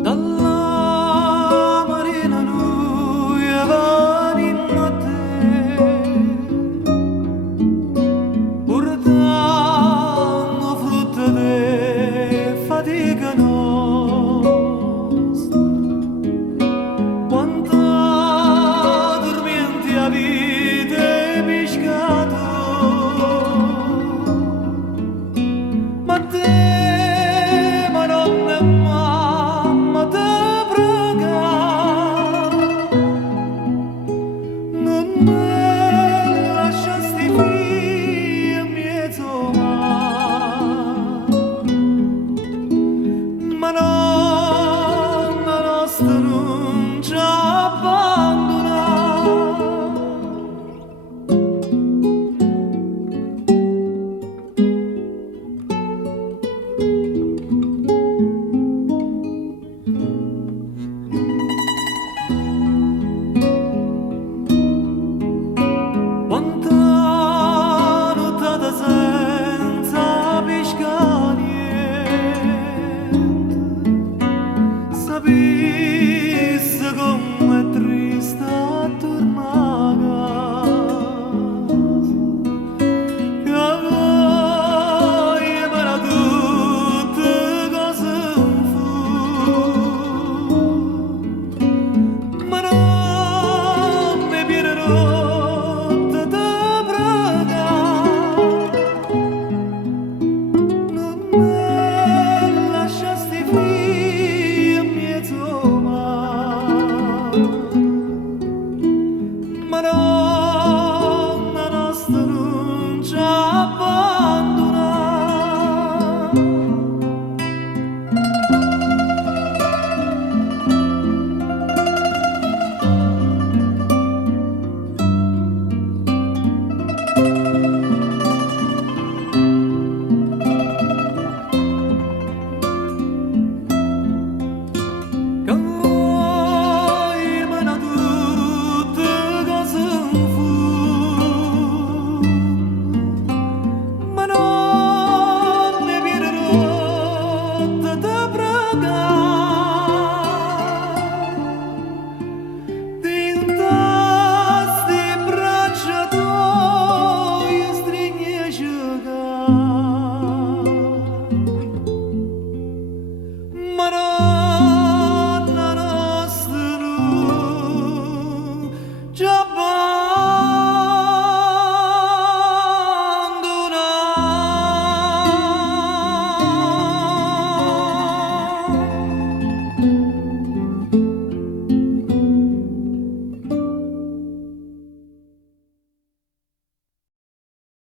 Dalla marina lui va in te, portando frutta de fatica nostra. Quanta dormienti avete pescato, ma te, Madonna e mamma, te prega, non me lasciasti via in mezzo mare. Madonna nostra non ci abbandona. Quanta nottata senza pescare niente, sapesse com'è triste a tornare a casa, che voglia per tutte cose in fu, ma non mi viene rotta te prega, non me lasciasti via in mezzo mare, ma non